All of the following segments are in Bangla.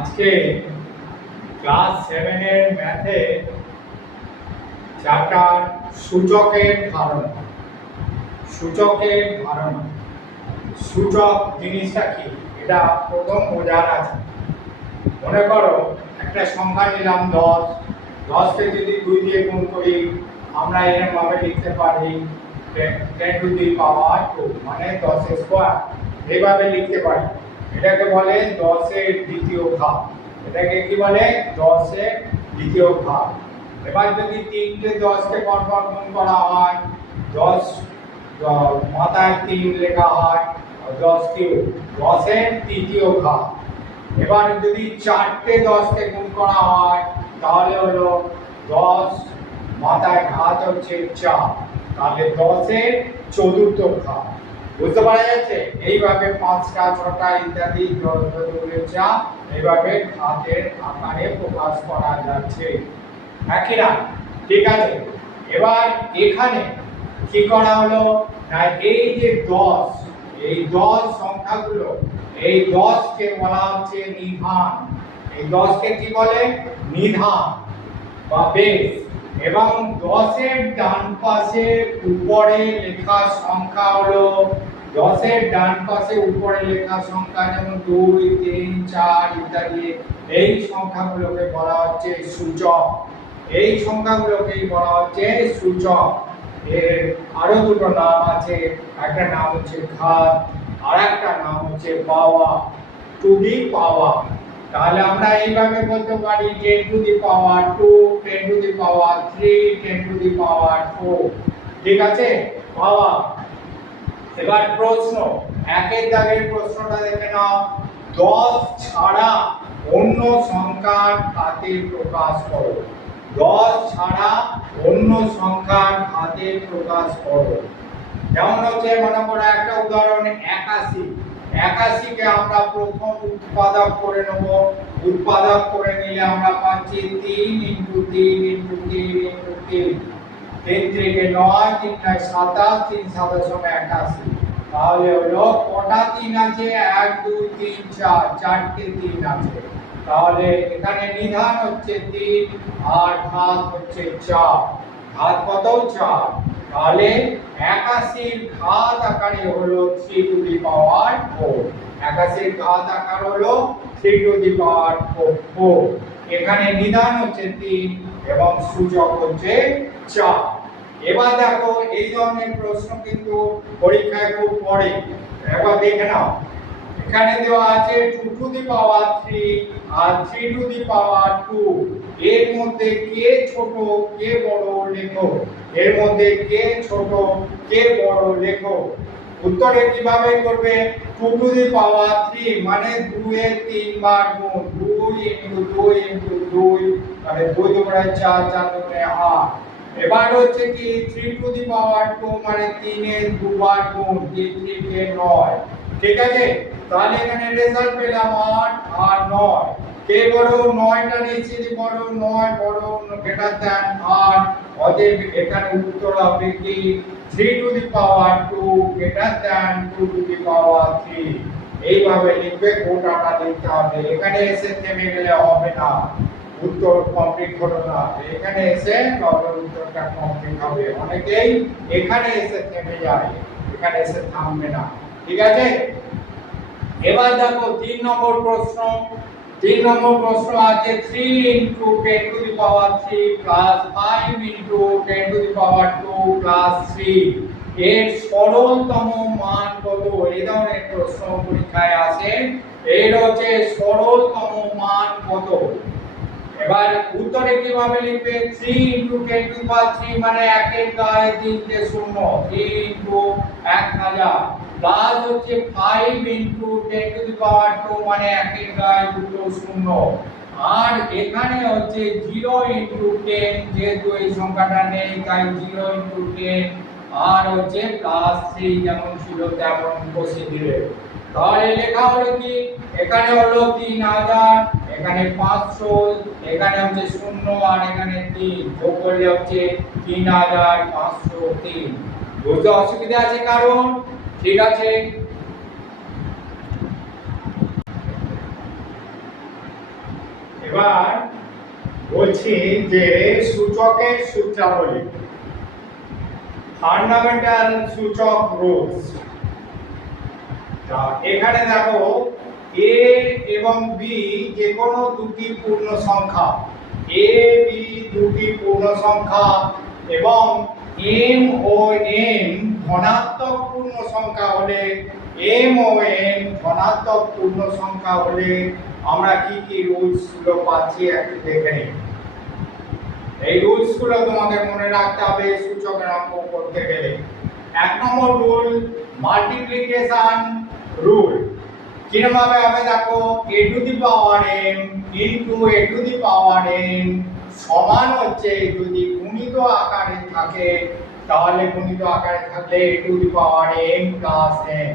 আজকে ক্লাস 7 এর ম্যাথে চ্যাপ্টার সূচকের ধারণা। সূচকের ধারণা, সূচক জিনিসটা কি এটা প্রথম বোঝার আছে। মনে করো একটা সংখ্যা নিলাম 10, 10কে যদি 2 দিয়ে গুণ করি আমরা এরকম ভাবে লিখতে পারি 10 টু দি পাওয়ার 2 মানে 10 স্কয়ার, এইভাবে লিখতে পারি। এটাকে বলে 10 এর দ্বিতীয় ঘাত। এটাকে কি বলে? 10 এর দ্বিতীয় ঘাত। এবার যদি 3 কে 10 কে পরপর গুণ করা হয়, 10 মাথায় 3 লেখা হয়, 10 কিউব, 10 এর তৃতীয় ঘাত। এবার যদি 4 কে 10 কে গুণ করা হয় তাহলে হলো 10 মাথায় ঘাত হচ্ছে 4, তাহলে 10 এর চতুর্থ ঘাত। বুঝতে পারা যাচ্ছে? এইভাবে 5টা 6টা ইত্যাদি যতগুলো যা এইভাবে ঘাতের আকারে প্রকাশ করা যাচ্ছে। একই না? ঠিক আছে। এবার এখানে কি করা হলো না, এই যে 10, এই 10 সংখ্যাগুলো, এই 10 কে বলা হচ্ছে নিধান। এই 10 কে কি বলে? নিধান বা বেস। এবং 10 এর ডান পাশে উপরে লেখা সংখ্যা হলো, 10 এর ডান পাশে উপরে লেখা সংখ্যা যেমন 2, 3, 4 ইত্যাদি, এই সংখ্যাগুলোকে বলা হচ্ছে সূচক। এই সংখ্যাগুলোকেই বলা হচ্ছে সূচক। এর আরো দুটো নাম আছে, একটা নাম হচ্ছে ঘাত আর একটা নাম হচ্ছে পাওয়ার, টু দি পাওয়ার। তাহলে আমরা এইভাবে বলতে পারি 10 to the power 2, 10 to the power 3, 10 to the power 4। ঠিক আছে? পাওয়ার। এবার প্রশ্ন, একের দাগের প্রশ্নটা দেখে নাও। 10 ছাড়া অন্য সংখ্যার ঘাতে প্রকাশ করো। 10 ছাড়া অন্য সংখ্যার ঘাতে প্রকাশ করো। যেমন হচ্ছে মনে করো একটা উদাহরণ 81। 81 কে আমরা প্রথম উৎপাদক করে নেব। উৎপাদক করে নিলে আমরা পাচ্ছি 3 × 3 × 3 × 3। 3 3 9, 3 9 27, 3 27 81। তাহলে হলো কটা 3 আছে? 1 2 3 4, চারটে 3 আছে। তাহলে এখানে নিধান হচ্ছে 3 আর ঘাত হচ্ছে 4। ঘাত কত? 4। তাহলে 81 ঘাত আকারে হলো 3 টু দি পাওয়ার 4। 81 ঘাত আকার হলো 3 টু দি পাওয়ার 4। এখানে নিধান হচ্ছে 3 এবং সূচক হচ্ছে 4। এবার দেখো এই ধরনের প্রশ্ন কিন্তু পরীক্ষায় খুব পড়ে। একবার দেখে নাও। এখানে দেওয়া আছে 2 to the power 3 R 3 to the power 2। এর মধ্যে কে ছোট কে বড় লেখো। এর মধ্যে কে ছোট কে বড় লেখো। উত্তরে কিভাবে করবে? 2 টু দি পাওয়ার 3 মানে 2 এর 3 বার গুণ, 2 × 2 × 2, মানে 2 × 4, 4 × 8। এবার হচ্ছে কি 3 টু দি পাওয়ার 2 মানে 3 এর 2 বার গুণ, 3 3 কে 9। ঠিক আছে? তাহলে এখানে রেজাল্ট পেলাম 8 আর 9। কে বড়? 9টা নিচে বড়, 9 বড় গ্রেটার দ্যান 8। অতএব এখানে উত্তর হবে কি 3 to the power 2 greater than 2 to the power 3। এইভাবে লিখবে, গোটাটা লিখতে হবে। এখানে এসে থেমে গেলে হবে না, উত্তর কমপ্লিট হলো না। এখানে এসে তবে উত্তরটা কমপ্লিট হবে। অনেকেই এখানে এসে থেমে যায়, এখানে এসে থামবে না। ঠিক আছে? এবার দেখো 3 নম্বর প্রশ্ন। 3 নম্বর প্রশ্ন আছে 3 × 10 to the power 3 plus 5 × 10 to the power 2 plus 3 এর সরলতম মান কত? এই ধরনের প্রশ্ন পরীক্ষায় আসে। এর হচ্ছে সরলতম মান কত। এবার উত্তরে কিভাবে লিখবে? 3 × 10 টু দি পাওয়ার 3 মানে 1 এর গায়ে 3টে শূন্য, 3 × 1000 প্লাস হচ্ছে 5 × 10 টু দি পাওয়ার 2 মানে 1 এর গায়ে দুটো শূন্য। আর এখানে হচ্ছে 0 × 10, যেহেতু এই সংখ্যাটা নেই তাই 0 × 10 আর হচ্ছে প্লাস 3 যেমন ছিল তেমন বসিয়ে দিলে। তাহলে লেখা হলো কি, এখানে হলো 3000, এখানে 500, এখানে হচ্ছে 0 আর এখানে 3, যোগ করলে হচ্ছে 3503। বুঝতে অসুবিধা আছে কারণ? ঠিক আছে। এবার বলছি যে সূচকের সূত্রাবলী, ফান্ডামেন্টাল সূচক রুলস। এখানে দেখো a এবং b যে কোনো দুটি পূর্ণ সংখ্যা, a b দুটি পূর্ণ সংখ্যা এবং m ও n ধনাত্মক পূর্ণ সংখ্যা হলে, m ও n ধনাত্মক পূর্ণ সংখ্যা হলে আমরা কি কি রুলস গুলো পাচ্ছি একটু দেখে নিই। এই রুলস গুলো তোমাদের মনে রাখতে হবে সূচকের অঙ্ক করতে গেলে। এক নম্বর রুল, মাল্টিপ্লিকেশন রুল। কিরকম ভাবে হবে দেখো, a to the power m into a to the power n সমান হচ্ছে, যদি গুণিত আকারে থাকে তাহলে গুণিত আকারে থাকলে a to the power m plus n,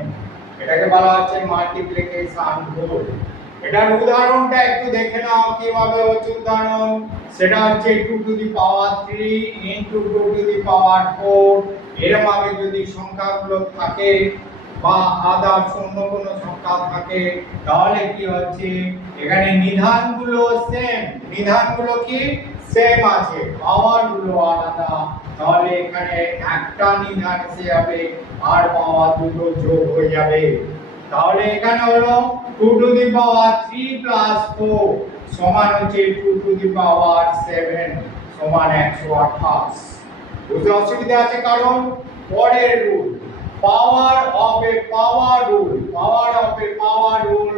এটাকে বলা হচ্ছে মাল্টিপ্লিকেশন রুল। এটার উদাহরণটা একটু দেখে নাও কিভাবে হচ্ছে উদাহরণ। সেটা হচ্ছে 2 to the power 3 into 2 to the power 4। এরকম ভাবে যদি সংখ্যাগুলো থাকে বা আদার শূন্য কোনো সংখ্যা থাকে তাহলে কি হচ্ছে, এখানে নিধানগুলো সেম, নিধানগুলো কি সেম আছে, পাওয়ারগুলো আলাদা, তাহলে এখানে একটা নিধান এসে যাবে আর পাওয়ার দুটো যোগ হয়ে যাবে। তাহলে এখানে হলো 2 টু দি পাওয়ার 3 প্লাস 4 সমান হচ্ছে 2 টু দি পাওয়ার 7 সমান 128। বুঝতে অসুবিধা আছে কারণ? পরের rule, power of a power rule, power of a power rule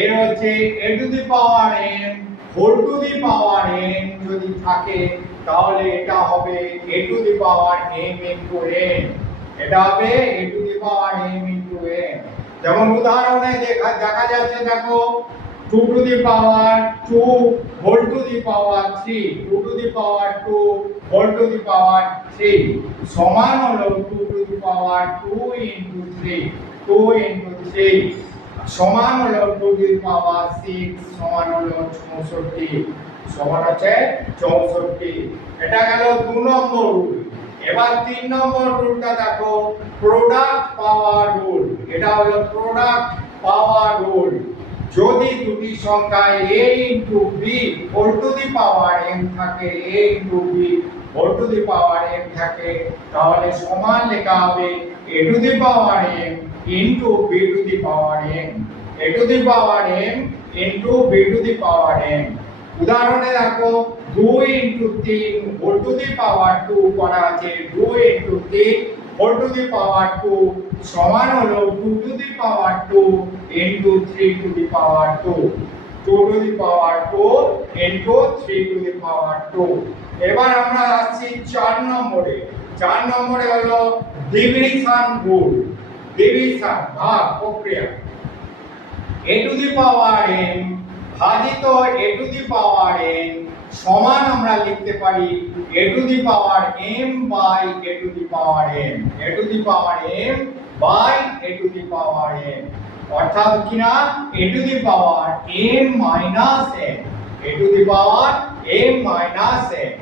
এর হচ্ছে a to the power m whole to the power n যদি থাকে তাহলে এটা হবে a to the power m into n, এটা হবে a to the power m into n। যেমন উদাহরণে দেখা যাচ্ছে দেখো 2 to the power 2 whole to the power 3, 2 to the power 2 whole to the power 3 সমান হলো 2 to the power 2 into 3, 2 into 3 সমান হলো 2 টু দি পাওয়ার 6 সমান হলো 64, সমান হচ্ছে 64। এটা গেল 2 নম্বর রুল। এবার 3 নম্বর রুলটা দেখো, প্রোডাক্ট পাওয়ার রুল। এটা হলো প্রোডাক্ট পাওয়ার রুল। যদি দুটি সংখ্যা a into b whole to the power m থাকে, a into b whole to the power m থাকে তাহলে সমান লেখা হবে a to the power m into b to the power m, a to the power m into b to the power m। উদাহরণে দেখো 2 into 3 whole to the power 2 করা আছে, 2 into 3 whole to the power 2 সমান হলো 2 to the power 2 into 3 to the power 2, 2 to the power 2 into 3 to the power 2। এবার আমরা আসছি 4 নম্বরে। 4 নম্বরে হলো ডিভিশন রুল, ডিভিশন ভাগ প্রক্রিয়া। a to the power m ভাজিত a to the power n সমান আমরা লিখতে পারি a to the power m by a to the power m, a to the power m by a to the power m, অর্থাৎ কি না a to the power m minus n, a to the power m minus n।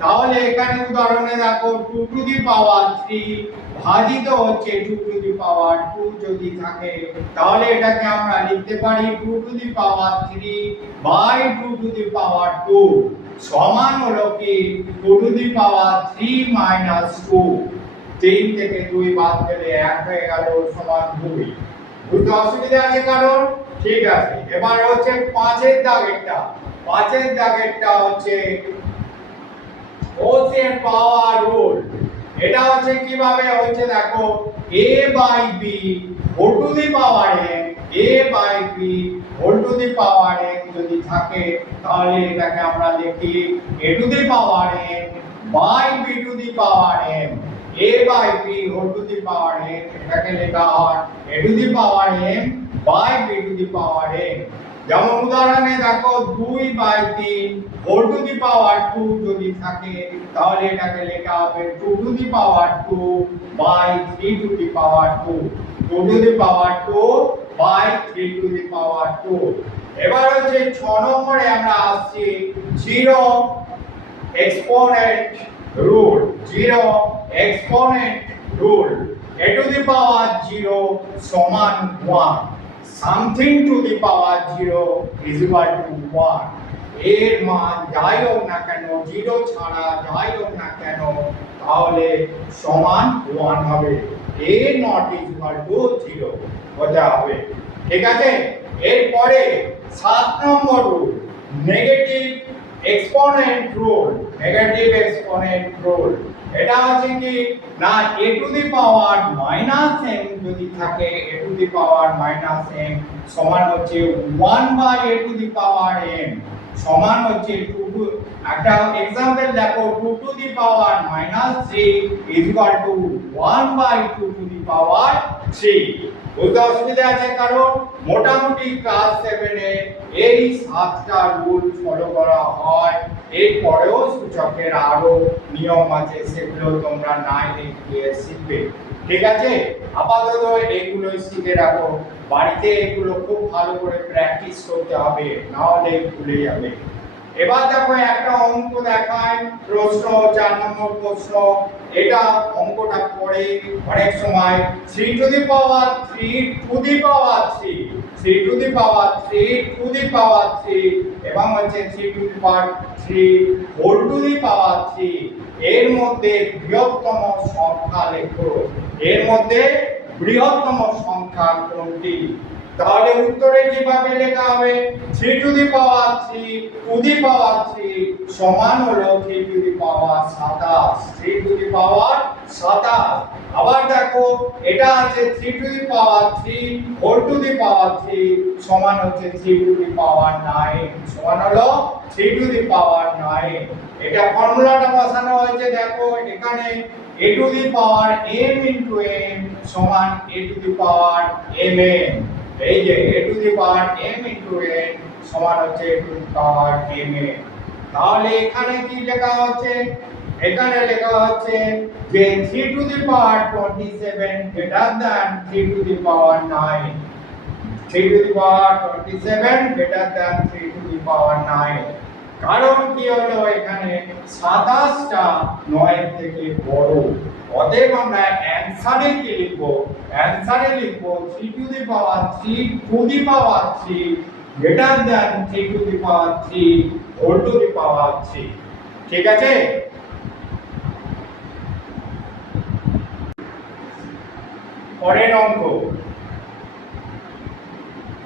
তাহলে এখানে উদাহরণে দেখো 2 টু দি পাওয়ার 3 ভাজিত হচ্ছে 2 টু দি পাওয়ার 2 যদি থাকে তাহলে এটাকে আমরা লিখতে পারি 2 to the power 3 by 2 to the power 2 সমান হলো কি 2 টু দি পাওয়ার 3 মাইনাস 2, 3 থেকে 2 বাদ দিলে 1 হয়ে গেল সমান 2। বুঝতে অসুবিধা আছে কারণ? ঠিক আছে। এবার হচ্ছে 5 এর দাগেরটা, 5 এর দাগেরটা হচ্ছে ওসেন পাওয়ার রুল। এটা হচ্ছে কিভাবে হচ্ছে দেখো a by b whole to the power m, a by b whole to the power m যদি থাকে তাহলে এটাকে আমরা লিখি a to the power m by b to the power m, a by b whole to the power m এটাকে লেখা হয় a to the power m by b to the power m। যেমন উদাহরণে দেখো 2 by 3 whole to the power 2 যদি থাকে তাহলে এটাকে লেখা হবে 2 to the power 2 by 3 to the power 2, 2 to the power 2 by 3 to the power 2। এবার হচ্ছে 6 নম্বরে আমরা আসছি zero exponent rule, zero exponent rule. a to the power 0 সমান 1, something to the power 0 is equal to 1, এর মান যাই হোক না কেন, 0 ছাড়া যাই হোক না কেন, তাহলে সমান 1 হবে। a not equal to 0 হতে হবে। ঠিক আছে? এরপরে 7 নম্বর রুল, negative exponent rule. Negative exponent rule এটা হচ্ছে কি না, a to the power minus m যদি থাকে, a to the power minus m সমান হচ্ছে 1 by a to the power m সমান হচ্ছে 2 টু, একটা एग्जांपल দেখো, 2 to the power minus 3 is equal to 1 by 2 to the power 3। বুঝতে অসুবিধা আছে কারণ? মোটামুটি ক্লাস 7 এ এই 7টা রুল ফলো করা হয়। এরপরেও সূচকের আরো নিয়ম আছে, সেগুলো তোমরা 9 এ গিয়ে শিখবে। ঠিক আছে? আপাতত এগুলোই শিখে রাখো, বাড়িতে এগুলো খুব ভালো করে প্র্যাকটিস করতে হবে, না হলে ভুলে যাবে। এবার দেখো একটা অঙ্ক দেখায়, প্রশ্ন 4 নম্বর প্রশ্ন। এটা অঙ্কটা পড়ে অনেক সময় 3 to the power 3 to the power 3, 3 to the power 3 to the power 3 এবং হচ্ছে 3 to the power 3 whole to the power 3 এর মধ্যে বৃহত্তম সংখ্যা লেখো। এর মধ্যে বৃহত্তম সংখ্যা কোনটি? তাহলে উত্তরে কিভাবে লেখা হবে? 3 to the power 3 to the power 3 সমান হলো 3 to the power 27, 3 to the power 27। আবার দেখো এটা আছে 3 to the power 3 whole to the power 3 সমান হচ্ছে 3 টু দি পাওয়ার 9 সমান হলো 3 টু দি পাওয়ার 9। এটা ফর্মুলাটা বসানো হয়েছে, দেখো এখানে a to the power m into n সমান a to the power mn। এই যে a to the power m into n সমান হচ্ছে a to the power mn। তাহলে এখানে কি লেখা হচ্ছে? এখানে লেখা হচ্ছে যে 3 to the power 27 greater than 3 to the power 9, 3 to the power 27 greater than 3 to the power 9। কারণ কি হলো, এখানে 27টা 9 এর থেকে বড়। অতএব আমরা অ্যানসারে কি লিখব? অ্যানসারে লিখব 3 to the power 3 to the power 3 greater than 3 to the power 3 whole to the power 3। ঠিক আছে? পরের অঙ্ক,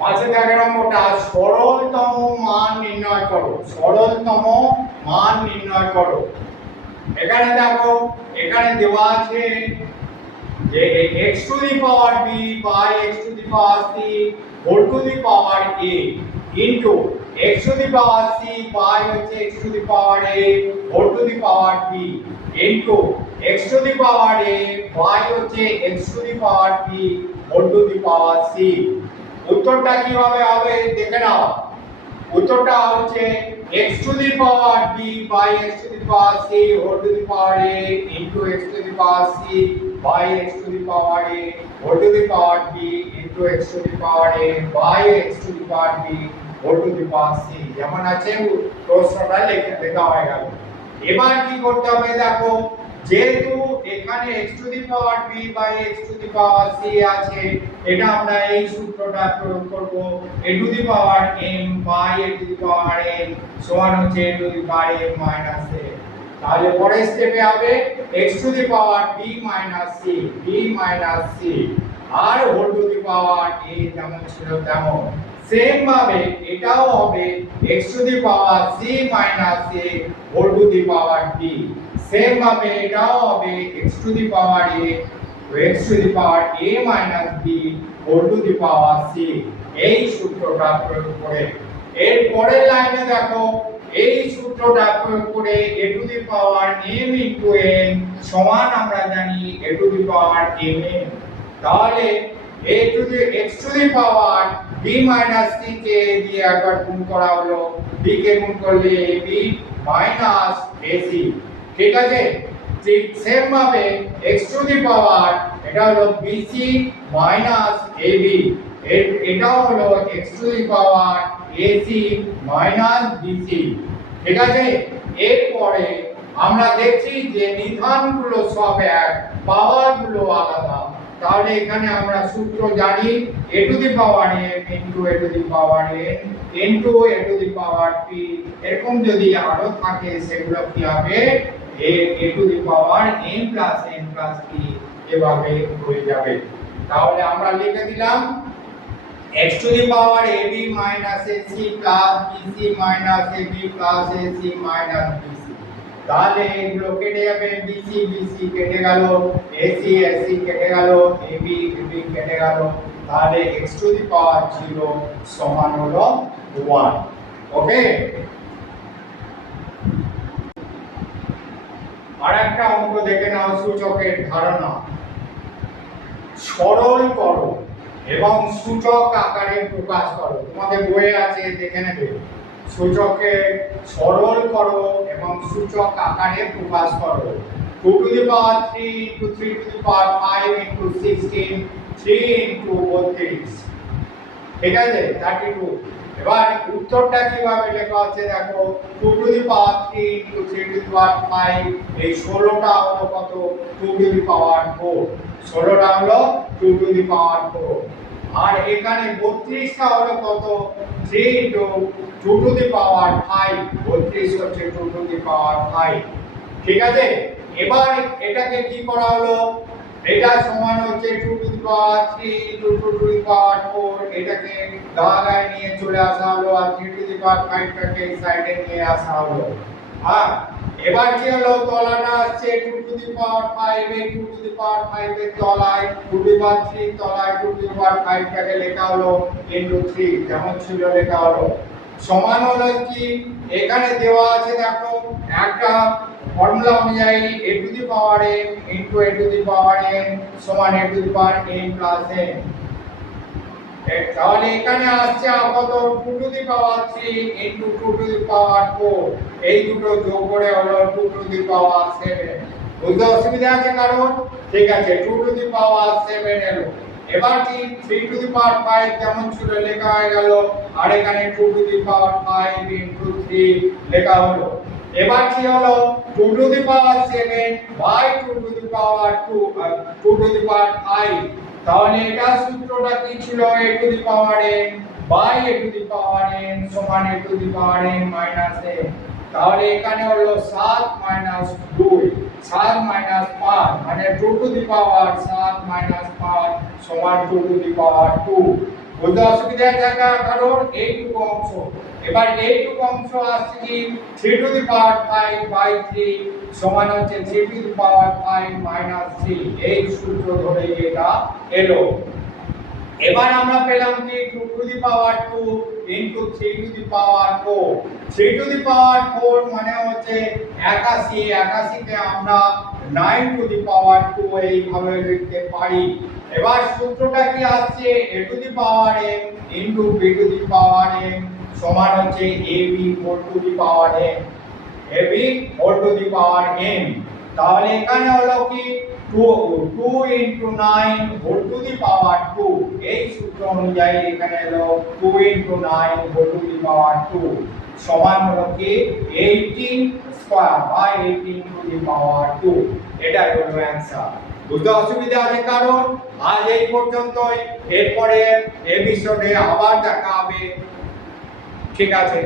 5 নম্বরটা, সরলতম মান নির্ণয় করো। সরলতম মান নির্ণয় করো। এখানে দেখো, এখানে দেওয়া আছে যে x to the power b by x to the power c whole to the power a into x to the power c by হচ্ছে x to the power a whole to the power b into x to the power a by হচ্ছে x to the power b whole to the power c। উত্তরটা কিভাবে হবে দেখে নাও। উত্তরটা হচ্ছে x to the power b by x to the power c whole to the power a into x to the power c by x to the power a whole to the power b into x to the power a by x to the power b whole to the power c। যেমন আছে প্রশ্নটা লেখা হয়ে গেল। এবার কি করতে হবে দেখো, যেহেতু এখানে x to the power b by x to the power c আছে, এটা আমরা এই সূত্রটা প্রয়োগ করব, a to the power m by a to the power n সমান হচ্ছে a to the power m minus a। তাহলে পরের স্টেপে হবে x to the power b minus c আর whole to the power a যেমন ছিল তেমন। সেম ভাবে এটাও হবে x to the power c minus a whole to the power b। Same ভাবে এটাও হবে x to the power a x to the power a minus b whole to the power c। এই সূত্রটা প্রয়োগ করে এর পরের লাইনে দেখো, এই সূত্রটা প্রয়োগ করে a to the power m into n সমান আমরা জানি a to the power mn। তাহলে a to the x to the power b minus c কে দিয়ে একবার গুণ করা হলো, b কে গুণ করলে ab মাইনাস ac। ঠিক আছে? ঠিক সেম ভাবে x টু দি পাওয়ার এটা হলো bc মাইনাস ab, এটাও হলো x to the power ac minus bc। ঠিক আছে? এরপরে আমরা দেখছি যে নিধানগুলো সব এক, পাওয়ারগুলো আলাদা। তাহলে এখানে আমরা সূত্র জানি a to the power m into a to the power n into a to the power p। এরকম যদি আরো থাকে সেগুলো কি হবে a to the power m plus n plus p এভাবে হয়ে যাবে। তাহলে আমরা লিখে দিলাম x to the power ab minus ac plus bc minus ab plus ac minus bc। তাহলে এগুলো কেটে যাবে, bc bc কেটে গেল, ac ac কেটে গেল, ab ab কেটে গেল। তাহলে x to the power 0 সমান হলো 1। ওকে, আরেকটা অঙ্ক দেখে নাও, সূচকের ধারণা। সরল করো এবং সূচক আকারে প্রকাশ করো। তোমাদের বইয়ে আছে, দেখে নেবে। সূচকে সরল করো এবং সূচক আকারে প্রকাশ করো। 2 to the power 3 into 3 to the power 5 into 16 3 into 32। ঠিক আছে, 32। এবার উত্তরটা কিভাবে লেখা আছে দেখো, 2 to the power 3 into 3 to the power 5, এই 16টা হলো কত, 2 to the power 4। 16টা হলো 2 to the power 4। আর এখানে 32টা হলো কত, 3 into 2 to the power 5। 32 হচ্ছে 2 to the power 5। ঠিক আছে, এবার এটাকে কি করা হলো, এটা সমান হচ্ছে 2 to the power 3 into 2 to the power 4। এটাকে দাগায় নিয়ে চলে আসা হলো, আর 3 to the power 5 টাকে সাইডে নিয়ে আসা হলো। হ্যাঁ, এবার কি হলো, তলাটা আসছে 2 to the power 5 এই 2 to the power 5 এর তলায় 2 to the power 3 তলায় 2 to the power 5 টাকে লেখা হলো into 3 যেমন ছিল লেখা হলো। সমান হলো কি, এখানে দেওয়া আছে দেখো একটা ফর্মুলা অনুযায়ী a to the power m into a to the power n সমান a to the power n plus n। তাহলে এখানে আসছে আপাতত 2 to the power 3 into 2 to the power 4। এই দুটো যোগ করে হলো 2 to the power 7। বুঝতে অসুবিধা আছে কারণ? ঠিক আছে, 2 to the power 7 এলো। এবার কি 3 to the power 5 যেমন ছিল লেখা হয়ে গেল, আর এখানে 2 to the power 5 into 3 লেখা হলো। এবার কি হলো, 2 to the power 7 by 2 to the power 2 to the power 5। তাহলে এটা সূত্রটা কি ছিল, a to the power n by a to the power n সমান a to the power n minus n। তাহলে এখানে হলো 7 minus 2 7 minus 5 মানে 2 to the power 7 minus 5 সমান 2 to the power 2। বুঝতে অসুবিধা থাকা কারণ এইটুকু অংশ। এবার এইটুকু অংশ আসছে কি 3 to the power 5 by 3 সমান হচ্ছে 3 to the power 5 minus 3। এই সূত্র ধরে এটা এলো। এবার আমরা পেলাম কি 2 to the power 2 into 3 to the power 4। 3 to the power 4 মানে হচ্ছে 81। 81 কে আমরা 9 to the power 2 এইভাবে লিখতে পারি। এবার সূত্রটা কি আসছে, a to the power m into b to the power m সমান হচ্ছে ab whole to the power n। ab whole to the power n। তাহলে এখানে হলো কি 2 into 9 whole to the power 2। এই সূত্র অনুযায়ী এখানে হলো 2 into 9 whole to the power 2 সমান হলো কি 18 স্কয়ার বা 18 to the power 2। এটা হলো অ্যানসার। বুঝতে অসুবিধা আছে কারণ? আজ এই পর্যন্তই, এরপরে এপিসোডে আবার দেখা হবে। ঠিক আছে।